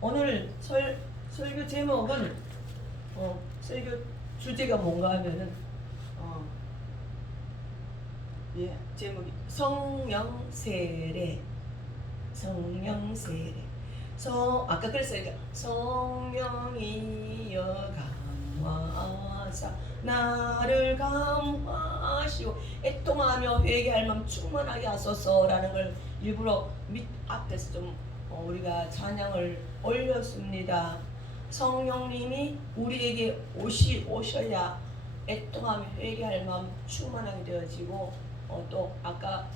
오늘 설교 제목은 설교 주제가 뭔가 하면은 제목이 성령 세례. 아까 그랬어요. 성령이여 감화하사 나를 감화하시고 애통하며 회개할 마음 충만하게 하소서라는 걸 일부러 앞에서 좀 우리가 찬양을 올렸습니다. 성령님이 우리에게 오셔야 애통하며 회개할 마음 충만하게 되어지고 또 아까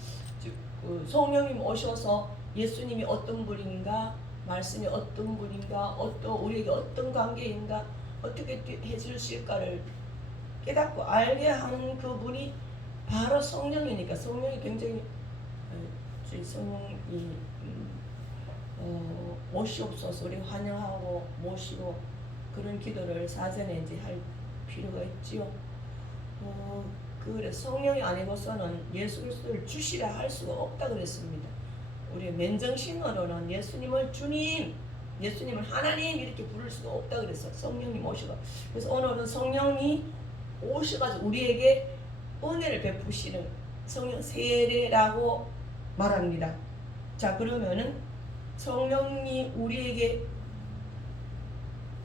그 성령님 오셔서 예수님이 어떤 분인가, 말씀이 어떤 분인가, 우리에게 어떤 관계인가, 어떻게 해주실까를 깨닫고 알게 하는 그분이 바로 성령이니까 성령이 굉장히 성령이 오시옵소서 우리 환영하고 모시고 그런 기도를 사전에 이제 할 필요가 있지요. 그래 성령이 아니고서는 예수 그리스도를 주시라 할 수가 없다 그랬습니다. 우리 맨정신으로는 예수님을 주님, 예수님을 하나님 이렇게 부를 수가 없다 그랬어. 성령님 오셔가. 그래서 오늘은 성령이 오셔가지고 우리에게 은혜를 베푸시는 성령 세례라고 말합니다. 자 그러면은 성령이 우리에게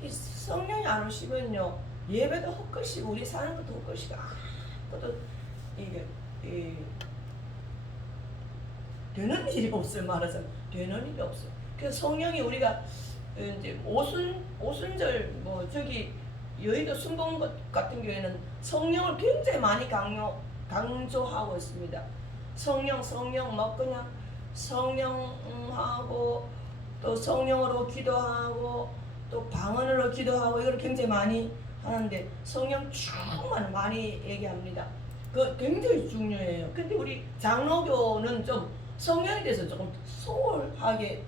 성령이 안 오시면요 예배도 헛것이고 우리 사는 것도 헛것이고 아무것도 이게 되는 일이 없어요. 말하자면 되는 일이 없어요. 그래서 성령이 우리가 이제 오순절 저기 여의도 순봉 같은 경우에는 성령을 굉장히 많이 강조하고 있습니다. 성령 그냥 성령하고 또 성령으로 기도하고 또 방언으로 기도하고 이걸 굉장히 많이 하는데 성령 충만 많이 얘기합니다. 그 굉장히 중요해요. 근데 우리 장로교는 좀 성령에 대해서 조금 소홀하게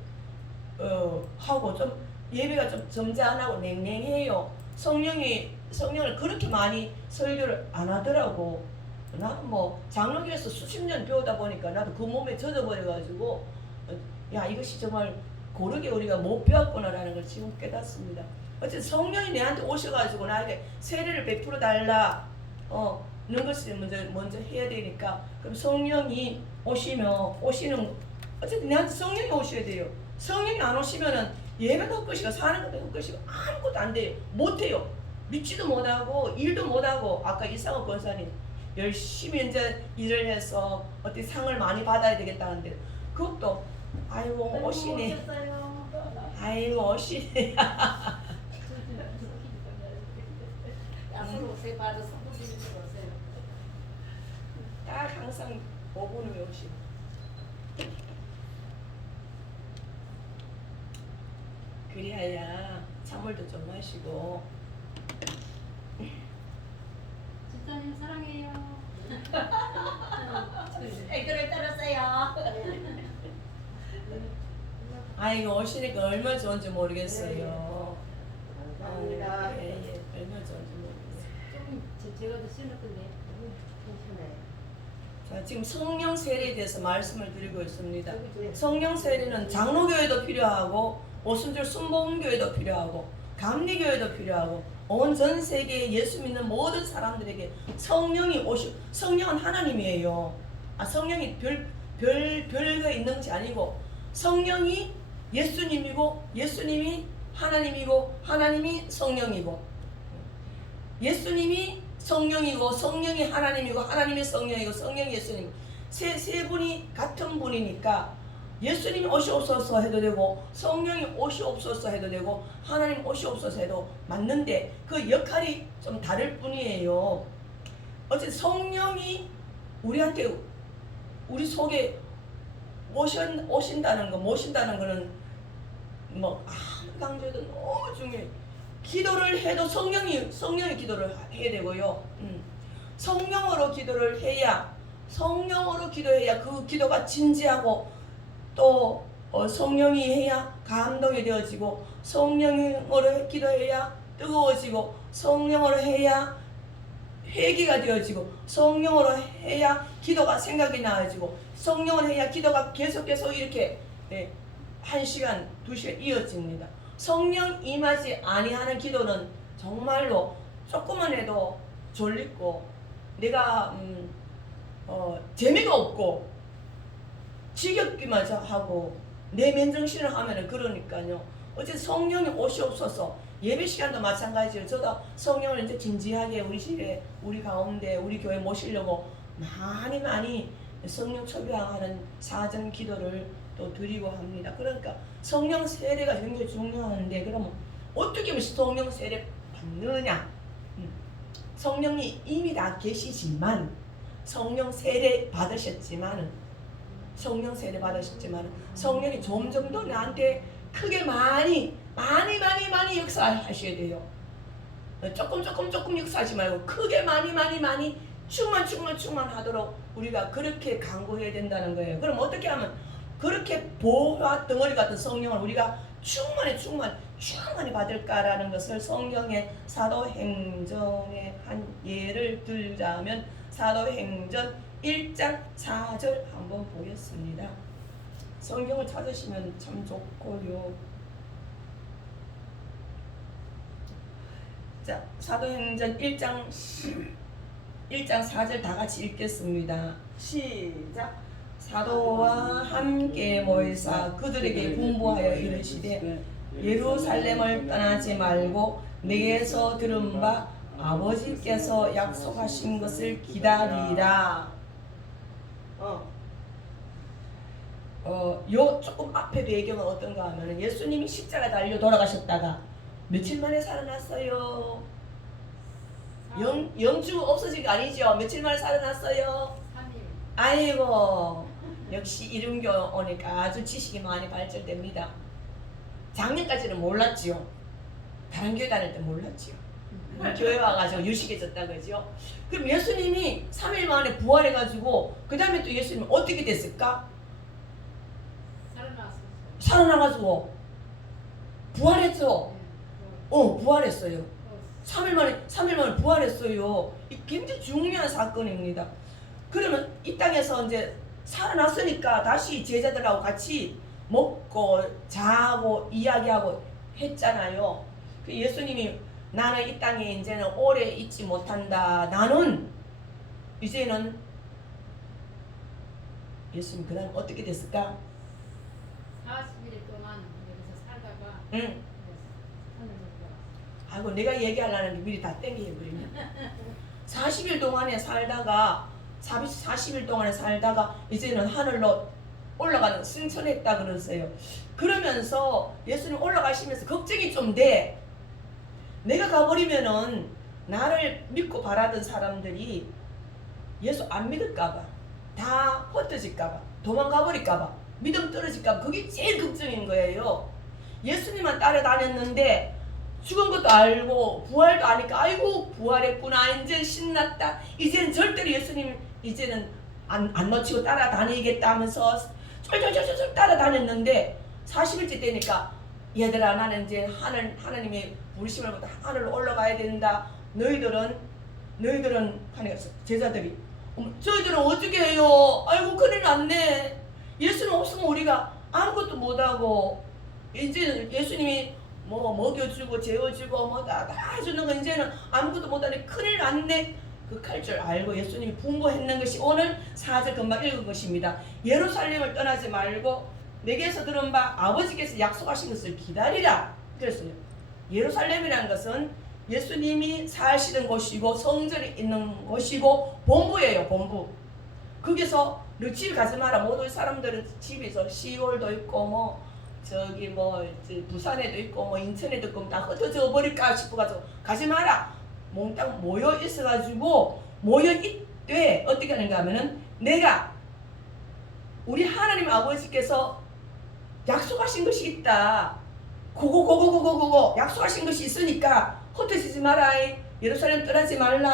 하고 좀 예배가 좀 점잖하고 냉랭해요. 성령을 그렇게 많이 설교를 안 하더라고. 나는 장로교에서 수십 년 배우다 보니까 나도 그 몸에 젖어버려가지고 야 이것이 정말 고르게 우리가 못 배웠구나라는 걸 지금 깨닫습니다. 어쨌든 성령이 내한테 오셔가지고 나에게 세례를 베풀어 달라 는 것을 먼저 해야 되니까 그럼 성령이 오시는 어쨌든 내한테 성령이 오셔야 돼요. 성령이 안 오시면은 예배도 헛것이고 사는 것도 헛것이고 아무것도 안 돼요. 못해요. 믿지도 못하고 일도 못하고 아까 이상호 권사님 열심히 이제 일을 해서 어떻게 상을 많이 받아야 되겠다는데 그것도 아이고 오시네. 아이고 오시네. 딱 항상 5분 후에 오시고 그리하여 찬물도 좀 마시고 집사님 사랑해요. 댓글을 따랐어요. 아이고 오시니까 얼마나 좋은지 모르겠어요. 감사합니다. 예, 얼마나 좋은지 모르겠어요. 조금 제가 더 신었던데 괜찮아요. 자, 지금 성령 세례에 대해서 말씀을 드리고 있습니다. 성령 세례는 장로교회도 필요하고 오순절 순복음교회도 필요하고 감리교회도 필요하고 온 전 세계에 예수 믿는 모든 사람들에게 성령이 성령은 하나님이에요. 성령이 별거 있는 것이 아니고 성령이 예수님이고 예수님이 하나님이고 하나님이 성령이고 예수님이 성령이고 성령이 하나님이고 하나님이 성령이고 성령이 예수님 세 분이 같은 분이니까 예수님이 오시옵소서 해도 되고 성령이 오시옵소서 해도 되고 하나님 오시옵소서 해도 맞는데 그 역할이 좀 다를 뿐이에요. 어쨌든 성령이 우리한테 우리 속에 모신다는 거는 아무리 강조해도 너무 중요해. 기도를 해도 성령이 기도를 해야 되고요. 성령으로 기도해야 그 기도가 진지하고 또 성령이 해야 감동이 되어지고 성령으로 기도해야 뜨거워지고 성령으로 해야 회개가 되어지고 성령으로 해야 기도가 생각이 나아지고 성령으로 해야 기도가 계속 이렇게 1시간, 2시간 이어집니다. 성령 임하지 아니하는 기도는 정말로 조금만 해도 졸리고 내가 재미가 없고 지겹기만 하고 내 맨정신을 하면은 그러니까요. 어쨌든 성령이 오시옵소서. 예배 시간도 마찬가지예요. 저도 성령을 이제 진지하게 우리 집에 우리 가운데 우리 교회 모시려고 많이 성령 초대하는 사전 기도를 또 드리고 합니다. 그러니까 성령 세례가 굉장히 중요한데 그러면 어떻게 하면 성령 세례 받느냐? 성령이 이미 다 계시지만 성령 세례 받으셨지만 성령이 점점 더 나한테 크게 많이 역사하셔야 돼요. 조금 역사하지 말고 크게 많이 충만하도록 우리가 그렇게 간구해야 된다는 거예요. 그럼 어떻게 하면 그렇게 보화 덩어리 같은 성령을 우리가 충만히 받을까라는 것을 성경의 사도행전의 한 예를 들자면 사도행전 1장 4절 한번 보겠습니다. 성경을 찾으시면 참 좋고요. 자, 사도행전 1장 4절 다 같이 읽겠습니다. 시작. 사도와 함께 모이사 그들에게 분부하여 이르시되 예루살렘을 떠나지 말고 내게서 들은 바 아버지께서 약속하신 것을 기다리라. 요 조금 앞에 배경은 어떤가 하면 예수님이 십자가 달려 돌아가셨다가 며칠 만에 살아났어요. 영주 없어진 거 아니죠? 며칠 만에 살아났어요. 3일. 아이고 역시 이륜교 오니까 아주 지식이 많이 발전됩니다. 작년까지는 몰랐지요. 다른 교회 다닐 때 몰랐지요. 교회 와가지고 유식해졌다 그러죠. 그럼 예수님이 3일 만에 부활해가지고 그 다음에 또 예수님은 어떻게 됐을까? 살아나가지고 부활했죠. 부활했어요. 3일 만에 부활했어요. 이 굉장히 중요한 사건입니다. 그러면 이 땅에서 이제 살아났으니까 다시 제자들하고 같이 먹고 자고 이야기하고 했잖아요. 그 예수님이 나는 이 땅에 이제는 오래 있지 못한다. 나는 이제는 예수님 그다음 어떻게 됐을까? 40일 동안 여기서 살다가 응. 하늘로 들어갔어요. 아이고 내가 얘기하려는 게 미리 다 땡겨버리네. 40일 동안에 살다가 40일 동안에 살다가 이제는 하늘로 올라가는 승천했다 그러세요. 그러면서 예수님 올라가시면서 걱정이 좀 돼. 내가 가버리면은 나를 믿고 바라던 사람들이 예수 안 믿을까봐, 다 흩어질까봐, 도망가버릴까봐, 믿음 떨어질까봐 그게 제일 걱정인 거예요. 예수님만 따라다녔는데 죽은 것도 알고 부활도 아니까 아이고 부활했구나 이제 신났다 이제는 절대로 예수님 이제는 안 놓치고 따라다니겠다 하면서 쫄쫄쫄쫄 따라다녔는데 40일째 되니까 얘들아 나는 이제 하나님의 부르심을 받아 하늘로 올라가야 된다. 너희들은 하니까 제자들이 저희들은 어떻게 해요? 아이고 큰일 났네. 예수님 없으면 우리가 아무것도 못하고 이제 예수님이 뭐 먹여주고 재워주고 뭐 다 해주는 거 이제는 아무것도 못하니 큰일 났네. 그 칼 줄 알고 예수님이 분부했는 것이 오늘 4절 금방 읽은 것입니다. 예루살렘을 떠나지 말고 내게서 들은 바 아버지께서 약속하신 것을 기다리라 그랬어요. 예루살렘이라는 것은 예수님이 사시는 곳이고 성전이 있는 곳이고 본부예요. 본부. 거기서 너 집 가지 마라. 모든 사람들은 집에서 시골도 있고 뭐 저기 뭐 부산에도 있고 뭐 인천에도 있고 다 흩어져 버릴까 싶어가지고 가지 마라. 몽땅 모여 있어가지고 모여 있되 어떻게 하는가 하면은 내가 우리 하나님 아버지께서 약속하신 것이 있다. 고고 약속하신 것이 있으니까 흩어지지 마라. 예루살렘 떠나지 말라.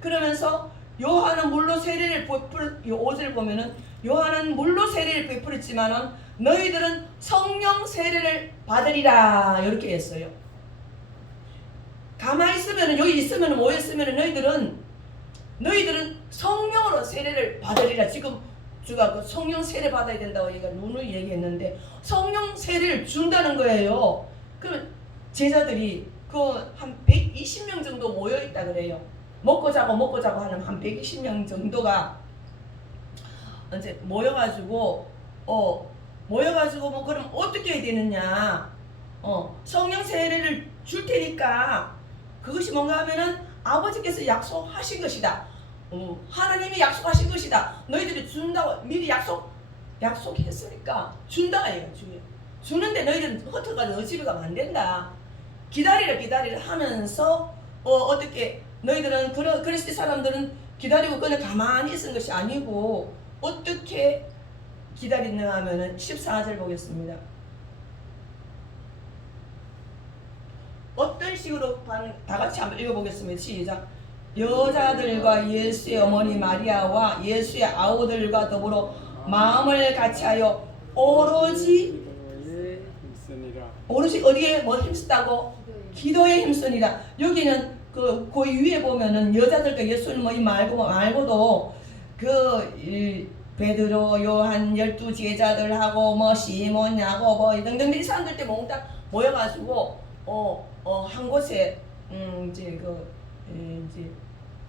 그러면서 요한은 물로 세례를 베풀 5절 보면은 요한은 물로 세례를 베풀었지만은 너희들은 성령 세례를 받으리라 이렇게 했어요. 가만히 있으면은 여기 있으면은 모여 있으면은 너희들은 성령으로 세례를 받으리라. 지금 주가 그 성령 세례 받아야 된다고 얘가 누누이 얘기했는데 성령 세례를 준다는 거예요. 그 제자들이 그 한 120명 정도 모여 있다 그래요. 먹고 자고 하는 한 120명 정도가 이제 모여가지고 뭐 그럼 어떻게 해야 되느냐? 성령 세례를 줄 테니까 그것이 뭔가 하면은 아버지께서 약속하신 것이다. 하나님이 약속하신 것이다. 너희들이 준다고 미리 약속했으니까 준다 이거 주는데 너희들은 허투루가 어지르 가면 안 된다. 기다리라 하면서 어떻게 너희들은 그리스도 사람들은 기다리고 그냥 가만히 있은 것이 아니고 어떻게 기다리느냐 하면은 14절 보겠습니다. 어떤 식으로 다 같이 한번 읽어보겠습니다. 시작. 여자들과 예수의 어머니 마리아와 예수의 아우들과 더불어 마음을 같이하여 오로지 어디에 뭐 힘쓰다고? 기도에 힘쓰니라. 여기는 그 위에 보면은 여자들과 예수는 뭐 말고도 그 베드로, 요한, 12 제자들하고 뭐 시몬, 야고보 뭐 등등 이 사람들 때 몽땅 모여가지고 한 곳에 이제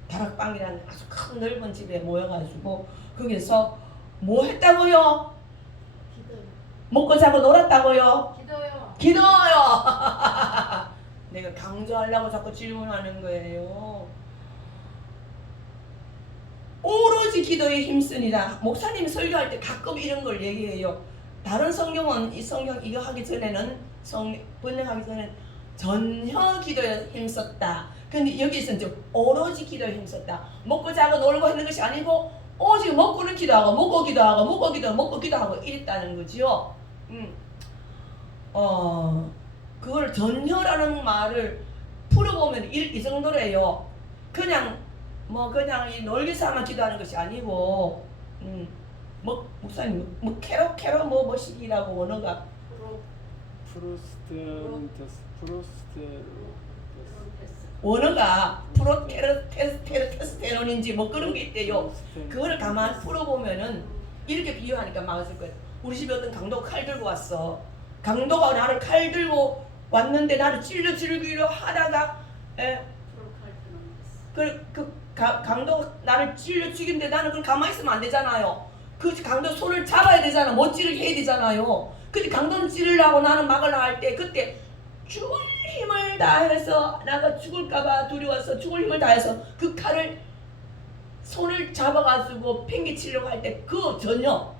다락방이라는 아주 큰 넓은 집에 모여가지고 거기서 뭐 했다고요? 기도요. 먹고 자고 놀았다고요? 기도요. 기도요. 내가 강조하려고 자꾸 질문하는 거예요. 오로지 기도에 힘쓰니라. 목사님이 설교할 때 가끔 이런 걸 얘기해요. 다른 성경은 이 성경 이거 하기 전에는 번역하기 전에 전혀 기도에 힘썼다. 근데 여기서는 좀 오로지 기도에 힘썼다. 먹고 자고 놀고 하는 것이 아니고 오직 먹고는 기도하고 먹고 기도하고 이랬다는 거지요. 그걸 전혀라는 말을 풀어보면 이 정도래요. 그냥 이 놀기 삼아 기도하는 것이 아니고 목사님 캐로 뭐식이라고 원어가 원어가 프로테스테론인지 뭐 그런 게 있대요. 그거를 가만 풀어보면은 이렇게 비유하니까 맞을 거예요. 우리 집에 어떤 강도가 칼 들고 왔어. 강도가 나를 칼 들고 왔는데 나를 찔러 하다가 강도가 나를 찔러 죽이는데 나는 그걸 가만히 있으면 안 되잖아요. 그 강도 손을 잡아야 되잖아. 못 찌르게 해야 되잖아요. 근데 강도는 찌르려고 나는 막으려 할 때 그때 죽을 힘을 다해서 나가 죽을까봐 두려워서 죽을 힘을 다해서 그 칼을 손을 잡아가지고 팽개치려고 할 때 그거 전혀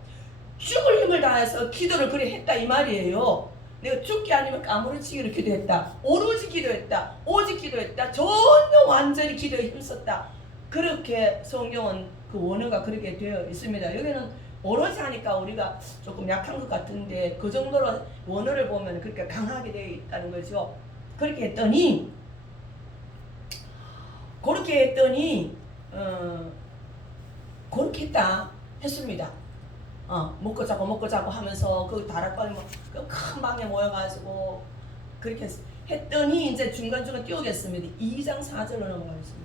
죽을 힘을 다해서 기도를 그래 했다 이 말이에요. 내가 죽기 아니면 까무러치기로 기도했다. 오로지 기도했다. 오직 기도했다. 전혀 완전히 기도에 힘썼다. 그렇게 성경은 그 원어가 그렇게 되어 있습니다. 여기는 오로지 하니까 우리가 조금 약한 것 같은데 그 정도로 원어를 보면 그렇게 강하게 되어 있다는 거죠. 그렇게 했더니 그렇게 했다 했습니다. 먹고 자고 하면서 그 다락방에 큰 방에 모여가지고 그렇게 했더니 이제 중간중간 띄우겠습니다. 2장 4절로 넘어가겠습니다.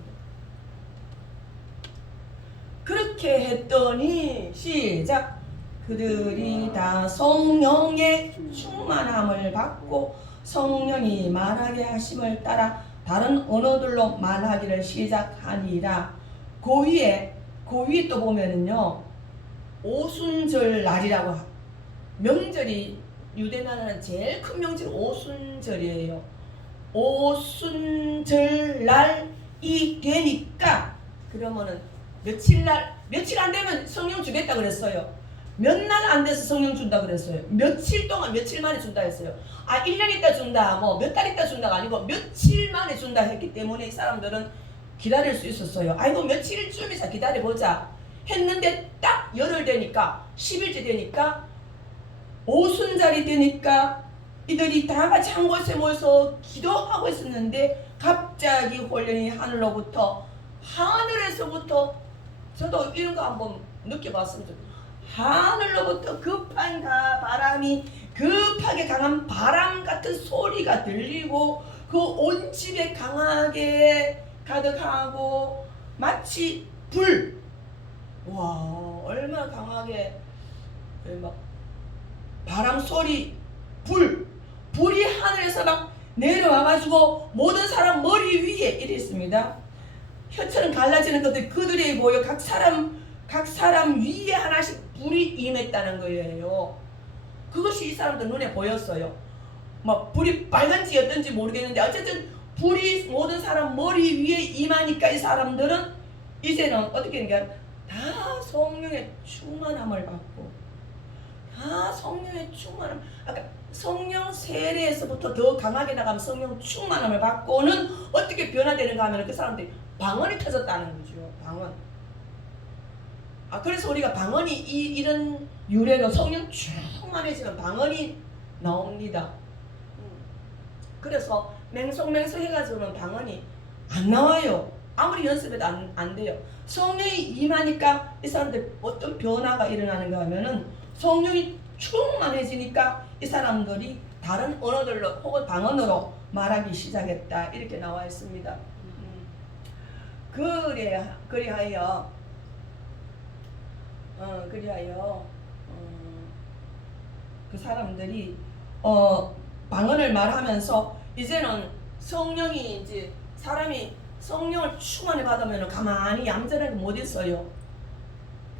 그렇게 했더니 시작. 그들이 다 성령의 충만함을 받고 성령이 말하게 하심을 따라 다른 언어들로 말하기를 시작하니라. 그 위에 또 보면은요 오순절 날이라고 명절이 유대 나라는 제일 큰 명절이 오순절이에요. 오순절 날이 되니까 그러면은 며칠 안 되면 성령 주겠다 그랬어요. 몇 날 안 돼서 성령 준다 그랬어요. 며칠 만에 준다 했어요. 1년 있다 준다, 몇 달 있다 준다가 아니고 며칠 만에 준다 했기 때문에 이 사람들은 기다릴 수 있었어요. 아이고 며칠쯤이자 기다려보자 했는데 딱 열흘 되니까 10일째 되니까 오순절이 되니까 이들이 다 같이 한 곳에 모여서 기도하고 있었는데 갑자기 혼련이 하늘에서부터 저도 이런 거 한번 느껴봤습니다. 하늘로부터 급하게 강한 바람 같은 소리가 들리고 그 온 집에 강하게 가득하고 마치 불. 와 얼마나 강하게 막 바람 소리, 불이 하늘에서 막 내려와가지고 모든 사람 머리 위에 이랬습니다. 혀처럼 갈라지는 것들 그들에게 보여 각 사람 위에 하나씩 불이 임했다는 거예요. 그것이 이 사람들 눈에 보였어요. 막 불이 빨간지 어떤지 모르겠는데 어쨌든 불이 모든 사람 머리 위에 임하니까 이 사람들은 이제는 어떻게 하는가 다 성령의 충만함을 받고 다 성령의 충만함 아까 성령 세례에서부터 더 강하게 나가면 성령 충만함을 받고는 어떻게 변화되는가 하면 그 사람들이 방언이 터졌다는 거죠. 방언. 그래서 우리가 방언이 이런 유래로 성령 충만해지면 방언이 나옵니다. 그래서 맹성맹성 해가지고는 방언이 안 나와요. 아무리 연습해도 안 돼요. 성령이 임하니까 이 사람들 어떤 변화가 일어나는가 하면은 성령이 충만해지니까 이 사람들이 다른 언어들로 혹은 방언으로 말하기 시작했다. 이렇게 나와 있습니다. 그리하여 그 사람들이 방언을 말하면서 이제는 성령이 이제 사람이 성령을 충만히 받으면 가만히 얌전하게 못 있어요.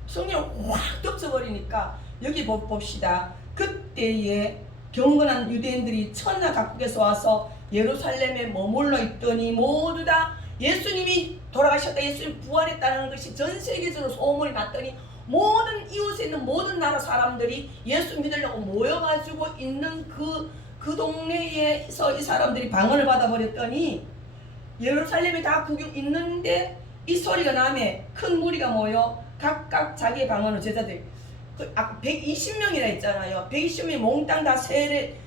성령을 확 덮쳐버리니까 여기 봅시다. 그때에 경건한 유대인들이 천하 각국에서 와서 예루살렘에 머물러 있더니 모두 다 예수님이 돌아가셨다, 예수님 부활했다는 것이 전 세계적으로 소문이 났더니 모든 이웃에 있는 모든 나라 사람들이 예수 믿으려고 모여가지고 있는 그 동네에서 이 사람들이 방언을 받아버렸더니 예루살렘에 다 구경 있는데 이 소리가 나매 큰 무리가 모여 각각 자기의 방언을 제자들 120명이라 했잖아요. 120명이 몽땅 다 세례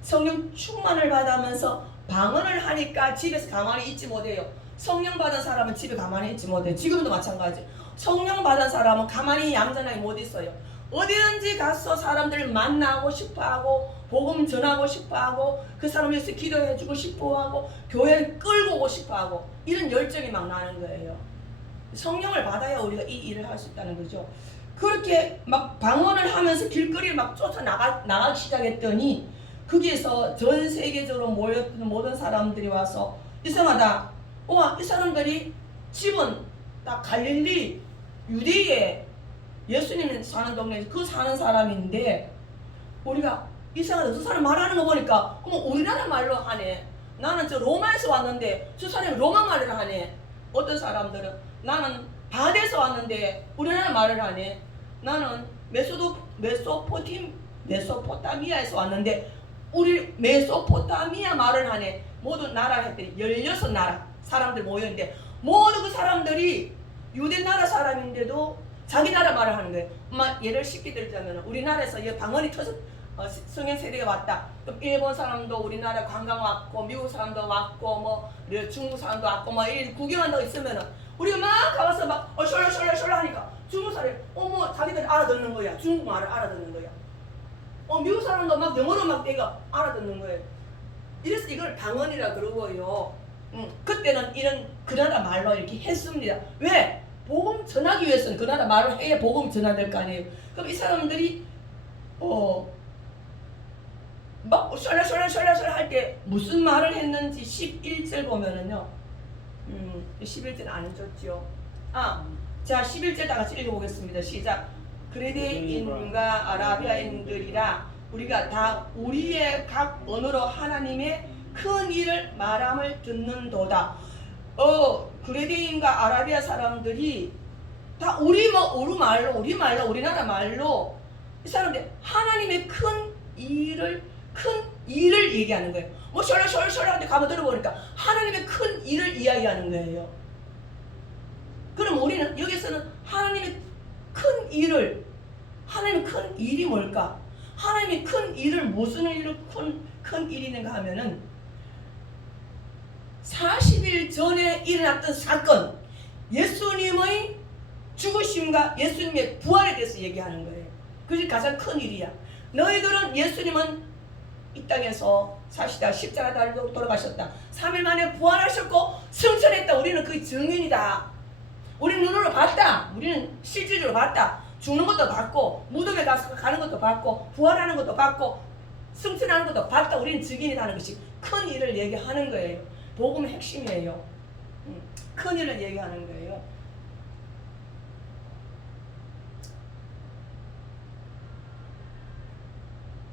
성령 충만을 받으면서 방언을 하니까 집에서 가만히 있지 못해요. 성령 받은 사람은 집에 가만히 있지 못해요. 지금도 마찬가지. 성령 받은 사람은 가만히 얌전하게 못 있어요. 어디든지 가서 사람들을 만나고 싶어하고 복음 전하고 싶어하고 그 사람을 위해서 기도해주고 싶어하고 교회를 끌고 오고 싶어하고 이런 열정이 막 나는 거예요. 성령을 받아야 우리가 이 일을 할 수 있다는 거죠. 그렇게 막 방언을 하면서 길거리를 막 나가기 시작했더니 거기에서 전 세계적으로 모였던 모든 사람들이 와서 이상하다. 이 사람들이 집은 다 갈릴리 유대에 예수님이 사는 동네에서 그 사는 사람인데 우리가 이상하다. 저 사람 말하는 거 보니까 우리나라 말로 하네. 나는 저 로마에서 왔는데 저 사람이 로마 말을 하네. 어떤 사람들은 나는 바데에서 왔는데 우리나라 말을 하네. 나는 메소포타미아에서 왔는데 우리 메소포타미아 말을 하네. 모두 나라 했더니 16나라 사람들 모였는데 모두 그 사람들이 유대 나라 사람인데도 자기 나라 말을 하는 거예요. 예를 쉽게 들자면 우리나라에서 방언이 터져 성령 세대가 왔다. 그럼 일본 사람도 우리나라 관광 왔고 미국 사람도 왔고 중국 사람도 왔고 이 구경한다고 있으면은 우리가 막 가서 막 숄라 하니까 중국 사람이 자기들이 알아듣는 거야. 중국말을 알아듣는 거야. 미국 사람도 막 영어로 막 내가 알아듣는 거예요. 이래서 이걸 방언이라 그러고요. 그때는 그 나라 말로 이렇게 했습니다. 왜? 복음 전하기 위해서는 그 나라 말을 해야 복음 전화될 거 아니에요. 그럼 이 사람들이 막 셜라 할 때 무슨 말을 했는지 11절 보면은요. 11절 안 해줬죠. 자 11절 다 같이 읽어보겠습니다. 시작. 그레데인과 아라비아인들이라 우리가 다 우리의 각 언어로 하나님의 큰 일을 말함을 듣는도다. 그레데인과 아라비아 사람들이 다 우리나라 말로 이 사람들 하나님의 큰 일을 얘기하는 거예요. 셜라한테 가만 들어보니까 하나님의 큰 일을 이야기하는 거예요. 그럼 우리는 여기서는 하나님의 큰 일이 뭘까? 하나님의 큰 일을 무슨 일로 큰 일이는가 하면은 40일 전에 일어났던 사건, 예수님의 죽으심과 예수님의 부활에 대해서 얘기하는 거예요. 그게 가장 큰 일이야. 너희들은 예수님은 이 땅에서 사시다 십자가 달고 돌아가셨다. 3일 만에 부활하셨고 승천했다. 우리는 그 증인이다. 우리는 눈으로 봤다. 우리는 실질적으로 봤다. 죽는 것도 받고 무덤에 가서 가는 것도 받고 부활하는 것도 받고 승천하는 것도 받다 우리는 증인이라는 것이 큰 일을 얘기하는 거예요. 복음의 핵심이에요. 큰 일을 얘기하는 거예요.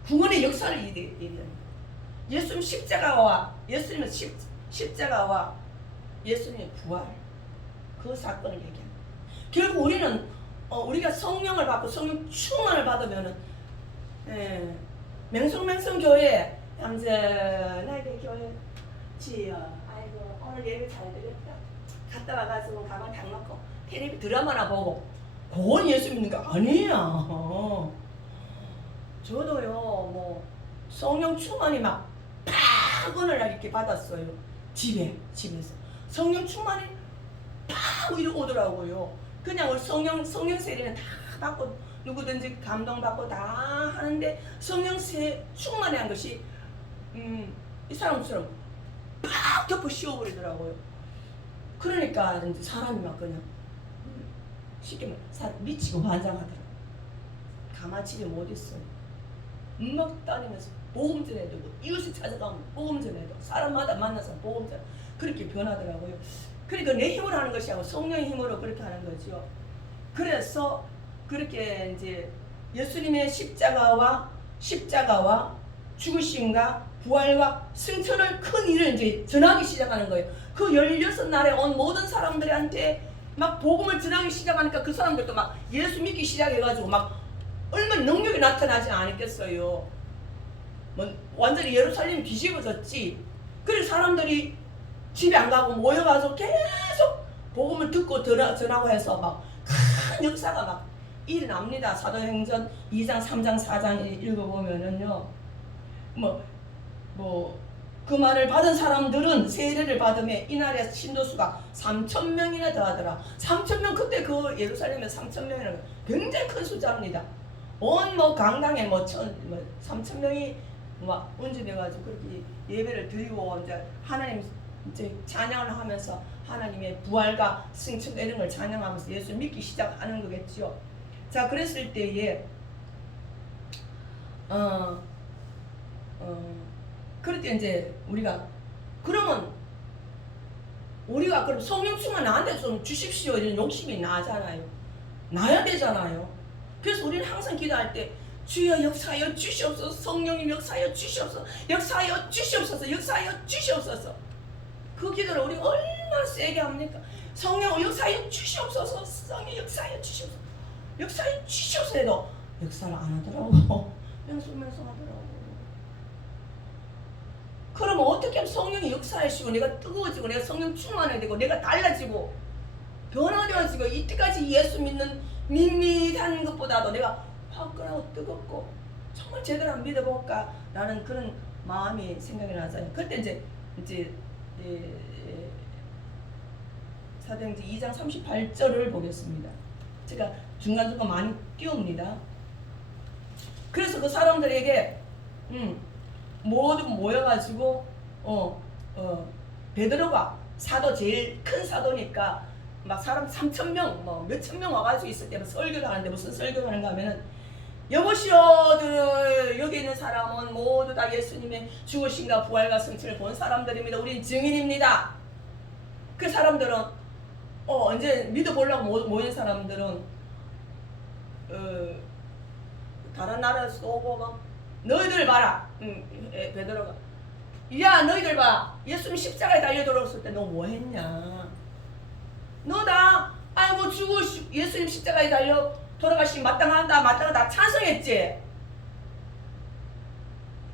구원의 역사를 얘기합니다. 예수님 십자가와 예수님의 십자가와 예수님의 부활 그 사건을 얘기합니다. 결국 우리는 우리가 성령을 받고 성령 충만을 받으면은 맹성맹성 교회 남자나게 교회 지요. 아이고 오늘 예배 잘 드렸다. 갔다 와가지고 가만 당 놓고 텔레비 드라마나 보고 그건 예수 믿는 거 아니야. 저도요 뭐 성령 충만이 막 팍 어느 날 이렇게 받았어요. 집에서 성령 충만이 팍 이렇게 오더라고요. 그냥 우리 성령 세례는 다 받고 누구든지 감동받고 다 하는데 성령 충만이 한 것이 이 사람처럼 팍 덮어 씌워버리더라고요. 그러니까 이제 사람이 막 그냥 쉽게 말해 사람 미치고 환장하더라고요. 가만히 집에 못 있어요. 막 다니면서 복음 전해주고 이웃을 찾아가면 복음 전해주고 사람마다 만나서 복음 전해 그렇게 변하더라고요. 그러니까 내 힘으로 하는 것이 아니고 성령의 힘으로 그렇게 하는 거죠. 그래서 그렇게 이제 예수님의 십자가와 죽으심과 부활과 승천을 큰 일을 이제 전하기 시작하는 거예요. 그 16날에 온 모든 사람들한테 막 복음을 전하기 시작하니까 그 사람들도 막 예수 믿기 시작해가지고 막 얼마나 능력이 나타나지 않았겠어요. 뭐 완전히 예루살렘이 뒤집어졌지. 그래서 사람들이 집에 안 가고 모여가지고 계속 복음을 듣고 전하고 해서 막 큰 역사가 막 일어납니다. 사도행전 2장, 3장, 4장 읽어보면은요. 그 말을 받은 사람들은 세례를 받음에 이날에 신도수가 3,000명이나 더하더라. 3,000명 그때 그 예루살렘에 3,000명이라는 굉장히 큰 숫자입니다. 온 강당에 3,000명이 막 운집해가지고 그렇게 예배를 드리고 이제 하나님 이제 찬양을 하면서 하나님의 부활과 승천 이런 걸 찬양하면서 예수 믿기 시작하는 거겠죠. 자 그랬을 때에 그럴 때 이제 우리가 그러면 성령 충만 나한테 좀 주십시오 이런 욕심이 나잖아요. 나야 되잖아요. 그래서 우리는 항상 기도할 때 주여 역사하여 주시옵소서 성령님 역사하여 주시옵소서 역사하여 주시옵소서 역사하여 주시옵소서 그 기도를 우리가 얼마나 세게 합니까? 성령 역사하여 주시옵소서 성령 역사하여 주시옵소서 역사하여 주시옵소서 해도 역사를 안 하더라고. 명성하더라고. 그러면 어떻게 하면 성령이 역사하시고 내가 뜨거워지고 내가 성령 충만해야 되고 내가 달라지고 변화되어지고 이때까지 예수 믿는 밋밋한 것보다도 내가 화끈하고 뜨겁고 정말 제대로 한번 믿어볼까 라는 그런 마음이 생각이 나잖아요. 그때 이제 사도행전 2장 38절을 보겠습니다. 제가 중간중간 많이 띄웁니다. 그래서 그 사람들에게 모두 모여가지고 베드로가 사도 제일 큰 사도니까 막 사람 3,000명 뭐 몇천 명 와가지고 있을 때는 설교를 하는데 무슨 설교를 하는가 하면은 여보시오들 여기 있는 사람은 모두 다 예수님의 죽으심과 부활과 승천을 본 사람들입니다. 우린 증인입니다. 그 사람들은 이제 믿어보려고 모인 사람들은 다른 나라에서 오고 막 너희들 봐라. 베드로가 야 너희들 봐. 예수님 십자가에 달려 돌아왔을 때 너 뭐 했냐. 너다 아이고 예수님 십자가에 달려 돌아가시기 마땅하다 찬성했지.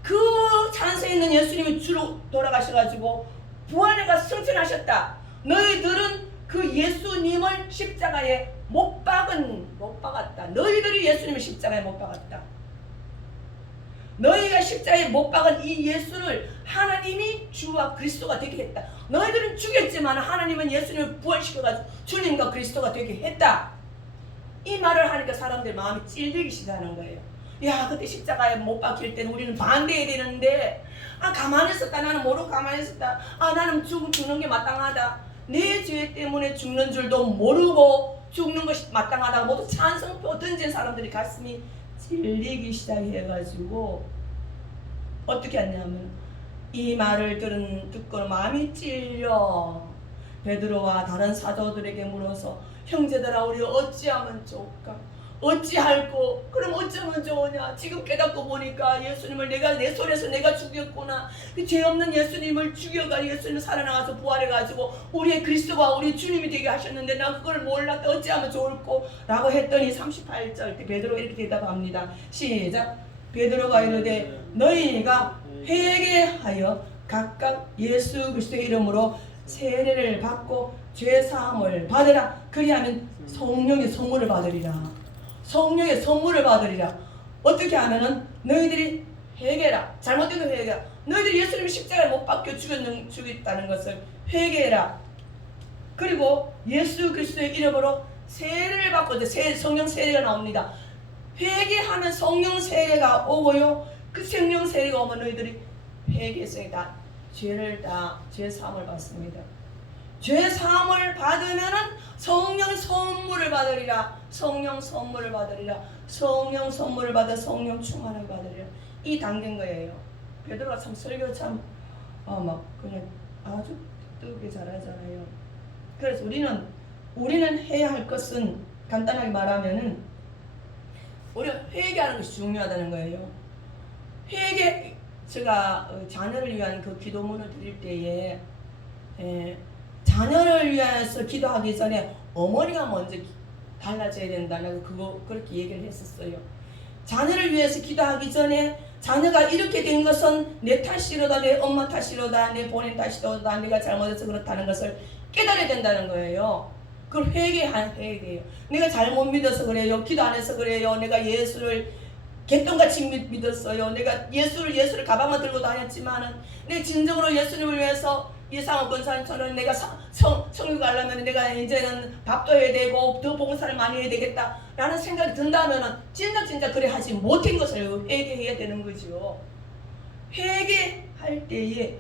그 찬성했는 예수님이 주로 돌아가셔가지고 부활해가 승천하셨다. 너희들은 그 예수님을 십자가에 못 박았다. 너희들이 예수님을 십자가에 못 박았다. 너희가 십자가에 못 박은 이 예수를 하나님이 주와 그리스도가 되게 했다. 너희들은 죽였지만 하나님은 예수님을 부활시켜가지고 주님과 그리스도가 되게 했다. 이 말을 하니까 사람들 마음이 찔리기 시작하는 거예요. 야 그때 십자가에 못 박힐 때는 우리는 반대해야 되는데 가만히 있었다. 나는 모르고 가만히 있었다. 나는 죽는 게 마땅하다. 내 죄 때문에 죽는 줄도 모르고 죽는 것이 마땅하다고 모두 찬성표 던진 사람들이 가슴이 찔리기 시작해가지고 어떻게 하냐면 이 말을 듣고 마음이 찔려 베드로와 다른 사도들에게 물어서 형제들아 우리 어찌하면 좋을까? 어찌할꼬? 그럼 어쩌면 좋으냐? 지금 깨닫고 보니까 예수님을 내 손에서 내가 죽였구나. 그 죄 없는 예수님을 죽여가 예수님 살아나가서 부활해가지고 우리의 그리스도와 우리 주님이 되게 하셨는데 나 그걸 몰랐다. 어찌하면 좋을꼬? 라고 했더니 38절 베드로가 이렇게 대답합니다. 시작. 베드로가 이르되 너희가 회개하여 각각 예수 그리스도의 이름으로 세례를 받고 죄 사함을 받으라. 그리하면 성령의 선물을 받으리라. 성령의 선물을 받으리라. 어떻게 하면은 너희들이 회개라. 잘못된 거 회개라. 너희들이 예수님이 십자가에 못 박혀 죽였다는 것을 회개해라. 그리고 예수 그리스도의 이름으로 세례를 받고 이제 성령 세례가 나옵니다. 회개하면 성령 세례가 오고요. 그 성령 세례가 오면 너희들이 회개해서 죄 사함을 받습니다. 죄 사함을 받으면은 성령 선물을 받으리라. 성령 선물을 받으리라. 성령 선물을 받아 성령 충만을 받으리라. 이 단계인 거예요. 베드로가 참 설교 참 막 그냥 아주 뜨겁게 잘하잖아요. 그래서 우리는 해야 할 것은 간단하게 말하면은 우리가 회개하는 것이 중요하다는 거예요. 제가 자녀를 위한 그 기도문을 드릴 때에 자녀를 위해서 기도하기 전에 어머니가 먼저 달라져야 된다는 그렇게 얘기를 했었어요. 자녀를 위해서 기도하기 전에 자녀가 이렇게 된 것은 내 탓이로다, 내 엄마 탓이로다, 내 본인 탓이로다, 내가 잘못해서 그렇다는 것을 깨달아야 된다는 거예요. 그걸 회개해야 돼요. 내가 잘못 믿어서 그래요. 기도 안 해서 그래요. 내가 예수를 개똥같이 믿었어요. 내가 예수를 가방만 들고 다녔지만은 내 진정으로 예수님을 위해서 이상한 권사님처럼 내가 성육 가려면 내가 이제는 밥도 해야 되고 더 봉사를 많이 해야 되겠다 라는 생각이 든다면은 진짜 그래 하지 못한 것을 회개해야 되는 거죠. 회개할 때에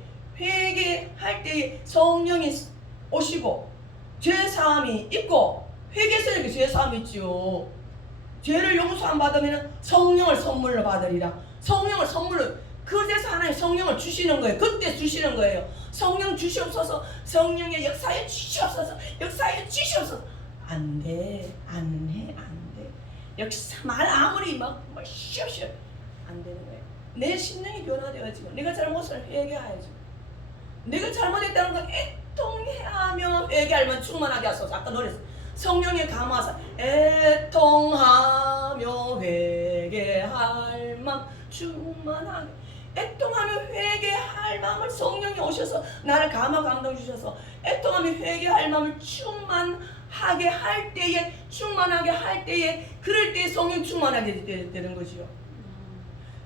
성령이 오시고 죄사함이 있고 회개했으니까 죄사함이 있죠. 죄를 용서 안 받으면 성령을 선물로 받으리라. 성령을 선물로 그래서 하나님 성령을 주시는 거예요. 그때 주시는 거예요. 성령 주시옵소서. 성령의 역사에 주시옵소서. 역사에 주시옵소서. 안 돼. 역사 말 아무리 막 쉬쉬 안 되는 거예요. 내 심령이 변화되어지고 내가 잘못을 회개해야죠. 내가 잘못했다는 걸 애통하며 회개하면 충만하게 하소서. 아까 노래했어. 성령의 감화사 애통하며 회개할 맘 충만하게 애통하며 회개할 마음을 성령이 오셔서 나를 감동 주셔서 애통하며 회개할 마음을 충만하게 할 때에 그럴 때 성령 충만하게 되는 거지요.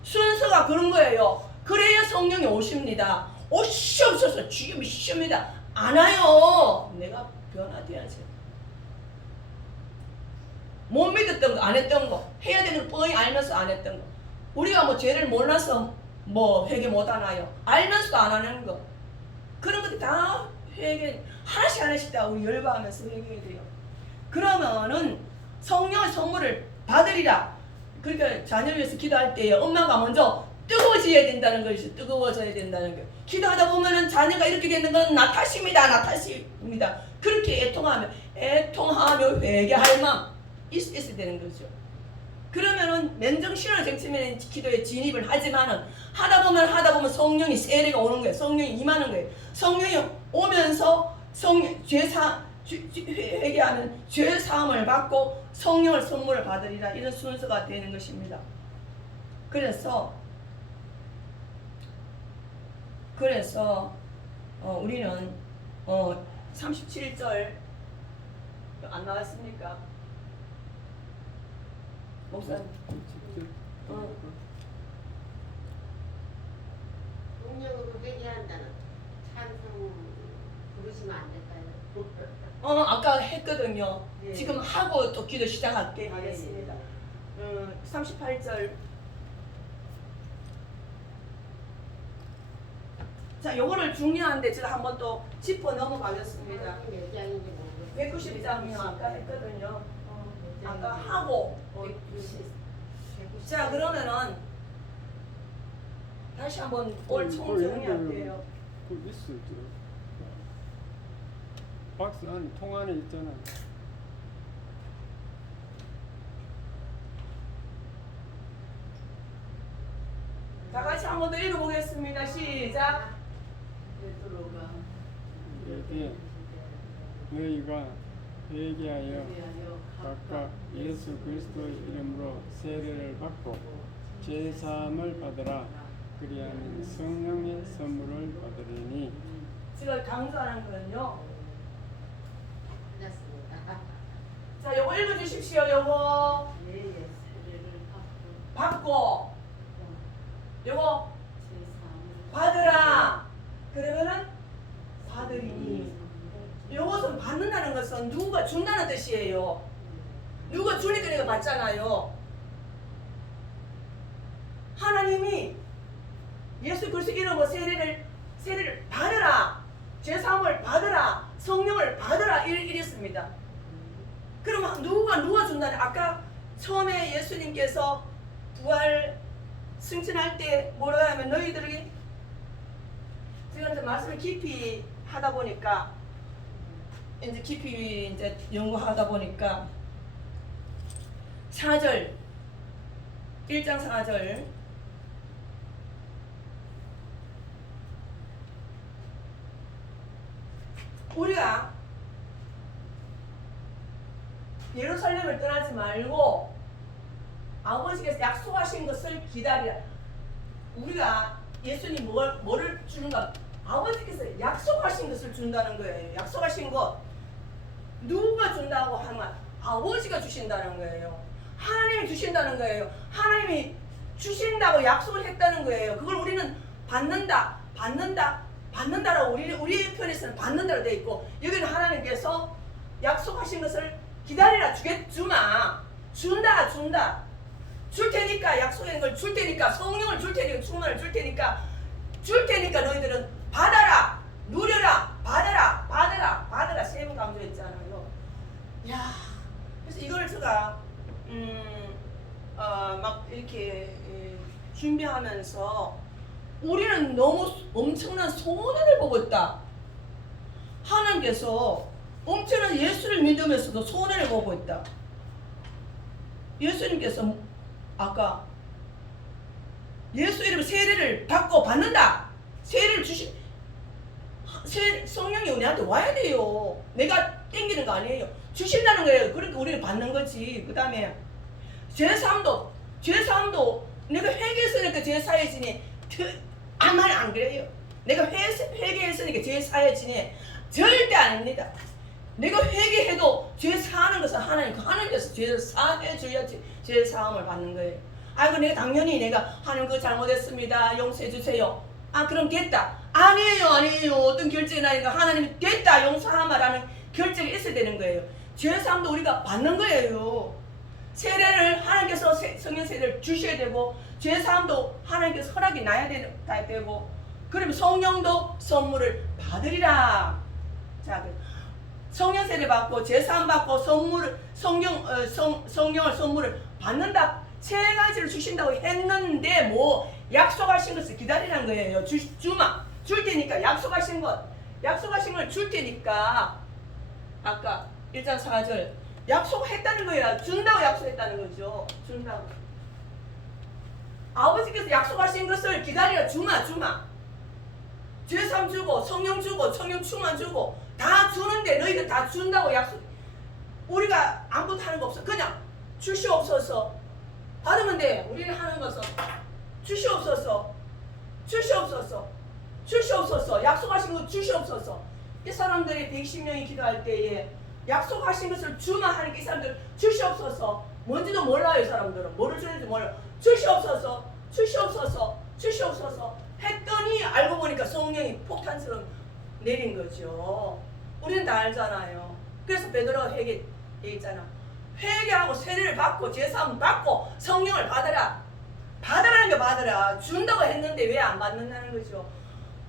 순서가 그런 거예요. 그래야 성령이 오십니다. 오시옵소서. 주님이 시옵니다. 안 와요. 내가 변화돼야지. 못 믿었던 거, 안 했던 거, 해야 되는 거 뻔히 알면서 안 했던 거. 우리가 뭐 죄를 몰라서 뭐 회개 못 하나요? 알면서도 안 하는 거. 그런 것들 다 회개, 하나씩 다 우리 열거하면서 회개해야 돼요. 그러면은 성령의 선물을 받으리라. 그러니까 자녀를 위해서 기도할 때에 엄마가 먼저 뜨거워져야 된다는 것이 뜨거워져야 된다는 거. 기도하다 보면은 자녀가 이렇게 되는 건 나 탓입니다. 그렇게 애통하며 회개할 마음 있어야 되는 거죠. 그러면은 맨정신으로 정치면 기도에 진입을 하지만은 하다 보면 성령이 세례가 오는 거예요. 성령이 임하는 거예요. 성령이 오면서 회개하면 죄 사함을 받고 성령을 선물을 받으리라. 이런 순서가 되는 것입니다. 그래서 우리는 37절 안 나왔습니까? 목사님. 성령으로 회개한다는 찬송 부르시면 안 될까요? 아까 했거든요. 예. 지금 하고 또 기도 시작할게 예. 하겠습니다. 38절 자, 요거를 중요한데 제가 한번 또 짚어 넘어가겠습니다. 몇 장인지 모르겠어요. 190장이요. 아까 했거든요. 아까 하고. 190. 자, 그러면은 다시 한번 올 총정리할게요. 그 있어 저 박스 안에 통 안에 있잖아. 다 같이 한번 더 읽어보겠습니다. 시작. 이게 너희가 회개하여 각각 예수 그리스도의 이름으로 세례를 받고 죄 사함을 받으라. 그리하면 성령의 선물을 받으리니. 제가 강조하는 거는요. 끝났습니다. 자, 요거 읽어주십시오. 요거 네, 세례를 받고 요거 제3을 받으라. 그러면은 받으리니. 요것은 받는다는 것은 누가 준다는 뜻이에요. 누가 주니까 내가 받잖아요. 하나님이 예수 그리스도 이름으로 세례를 받으라. 죄사함을 받으라. 성령을 받으라. 이랬습니다. 그럼 누가 준다는, 아까 처음에 예수님께서 부활 승천할 때 뭐라고 하면 너희들에게, 제가 이제 말씀을 깊이 하다 보니까 이제 깊이 이제 연구하다 보니까 4절 1장 4절 우리가 예루살렘을 떠나지 말고 아버지께서 약속하신 것을 기다리라. 우리가 예수님 뭐를 주는가? 아버지께서 약속하신 것을 준다는 거예요. 약속하신 것. 누가 준다고 하면 아버지가 주신다는 거예요. 하나님이 주신다는 거예요. 하나님이 주신다고 약속을 했다는 거예요. 그걸 우리는 받는다라고 우리의 편에서는 받는다로 되어 있고, 여기는 하나님께서 약속하신 것을 기다리라. 준다. 줄 테니까, 약속한 걸 줄 테니까, 성령을 줄 테니까, 충만을 줄 테니까 너희들은 받아라, 누려라, 받아라. 세 번 강조했잖아요. 야, 그래서 이걸 제가 막 이렇게 준비하면서 우리는 너무 엄청난 소원을 보고 있다. 하나님께서 엄청난 예수를 믿으면서도 소원을 보고 있다. 예수님께서 아까 예수 이름 세례를 받고 받는다. 세례를 성령이 우리한테 와야 돼요. 내가 땡기는 거 아니에요. 주신다는 거예요. 그러니까 우리는 받는 거지. 그 다음에 죄사함도 내가 회개했으니까 죄 사해지니 아무리 안 그래요. 내가 회개했으니까 죄 사해지니 절대 아닙니다. 내가 회개해도 죄 사하는 것은 하나님께서 죄를 사해 줘야지 죄 사함을 받는 거예요. 아이고 내가 당연히 내가 하나님 그거 잘못했습니다. 용서해 주세요. 아 그럼 됐다. 아니에요. 어떤 결정이 나니까 하나님이 됐다 용서하마라는 결정이 있어야 되는 거예요. 죄 사함도 우리가 받는 거예요. 세례를 하나님께서 성령 세례를 주셔야 되고, 죄 사함도 하나님께서 허락이 나야 되고, 그러면 성령도 선물을 받으리라. 자, 성령 세례 받고 죄 사함 받고 성령을 선물을 받는다. 세 가지를 주신다고 했는데 뭐 약속하신 것을 기다리라는 거예요. 줄 테니까 약속하신 걸 줄 테니까. 아까 1장 4절 약속했다는 거야. 준다고 약속했다는 거죠. 준다고. 아버지께서 약속하신 것을 기다리라. 주마. 죄사함 주고 성령 주고 성령 충만 주고 다 주는데 너희들 다 준다고 약속. 우리가 아무것도 하는 거 없어. 그냥 주시옵소서. 받으면 돼. 우리는 하는 것은 주시옵소서. 약속하신 것 주시옵소서. 이 사람들이 110명이 기도할 때에 약속하신 것을 주만 하는 이 사람들 주시옵소서. 뭔지도 몰라요. 이 사람들은 뭐를 주는지 몰라요. 주시옵소서 했더니 알고 보니까 성령이 폭탄처럼 내린 거죠. 우리는 다 알잖아요. 그래서 베드로가 얘기했잖아. 회개하고 세례를 받고 제사함 받고 성령을 받아라. 받으라는 게 받아라. 준다고 했는데 왜 안 받는다는 거죠.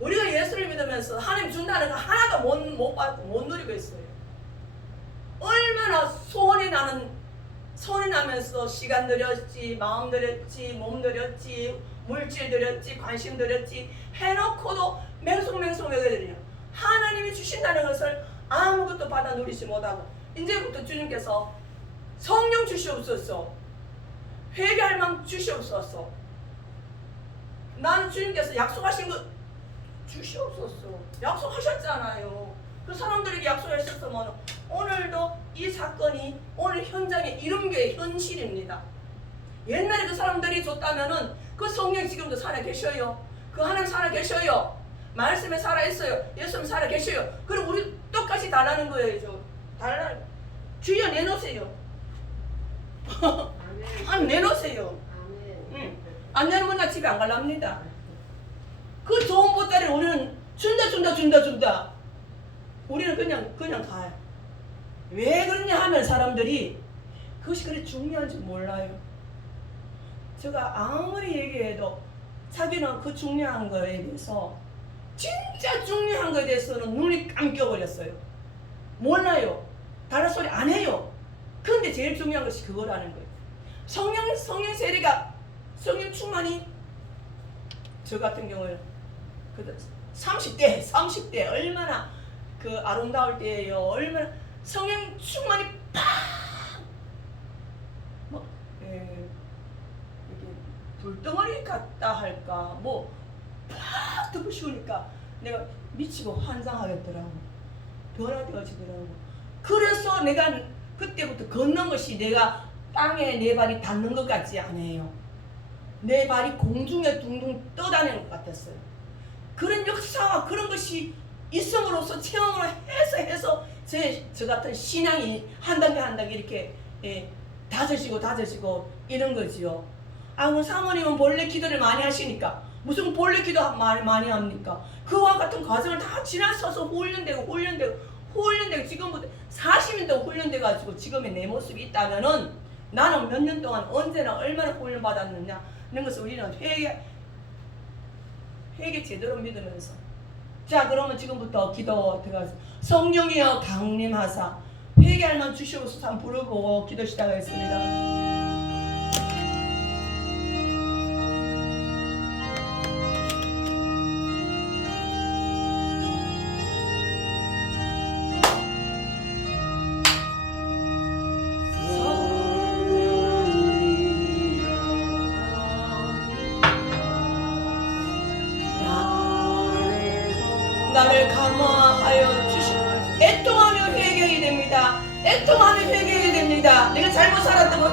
우리가 예수를 믿으면서 하나님 준다는 거 하나도 못 받고 못 누리고 있어요. 얼마나 손이 나면서 시간 들였지, 마음 들였지, 몸 들였지, 물질 들였지, 관심 들였지 해놓고도 맹송맹송하거든요. 하나님이 주신다는 것을 아무것도 받아 누리지 못하고 이제부터 주님께서 성령 주시옵소서, 회개할 마음 주시옵소서. 나는 주님께서 약속하신 거 주시옵소서. 약속하셨잖아요. 그 사람들에게 약속하셨으면 오늘도 이 사건이 오늘 현장에 이룬 게 현실입니다. 옛날에 그 사람들이 줬다면은 그 성령 지금도 살아계셔요. 그 하나님 살아계셔요. 말씀에 살아있어요. 예수님 살아계셔요. 그럼 우리 똑같이 달라는 거예요. 달라. 주여 내놓으세요. 안 내놓으세요. 안 내놓으면 나 집에 안 갈랍니다. 그 좋은 보따리 우리는 준다. 우리는 그냥 가요. 왜 그러냐 하면 사람들이 그것이 그렇게 중요한지 몰라요. 제가 아무리 얘기해도 자기는 그 중요한 거에 대해서 진짜 중요한 거에 대해서는 눈이 감겨버렸어요. 몰라요. 다른 소리 안 해요. 근데 제일 중요한 것이 그거라는 거예요. 성령 세례가 성령 충만이 저 같은 경우에 30대 얼마나 그 아름다울 때예요. 얼마나 성령 충만이 팍 뭐 이게 불덩어리 같다 할까 뭐팍 덮으시우니까 내가 미치고 환장하겠더라고. 변화되어지더라고. 그래서 내가 그때부터 걷는 것이 내가 땅에 내 발이 닿는 것 같지 않아요. 내 발이 공중에 둥둥 떠다니는 것 같았어요. 그런 역사와 그런 것이 있음으로써 체험을 해서 저 같은 신앙이 한 단계 이렇게 다져지고 이런 거지요. 우리 사모님은 본래 기도를 많이 하시니까 무슨 본래 기도 많이 합니까? 그와 같은 과정을 다 지나서서 훈련되고 지금부터 40년 동안 훈련돼가지고 지금의 내 모습이 있다면은 나는 몇 년 동안 언제나 얼마나 훈련받았느냐 이런 것을 우리는 회개 제대로 믿으면서 자 그러면 지금부터 기도 들어가서 성령이여 강림하사 회개할 만 주시옵소서 한번 부르고 기도 시작하겠습니다. 나를 감화하여 주시고 애통하며 회개해야 됩니다. 애통하며 회개해야 됩니다. 내가 잘못 살았던 것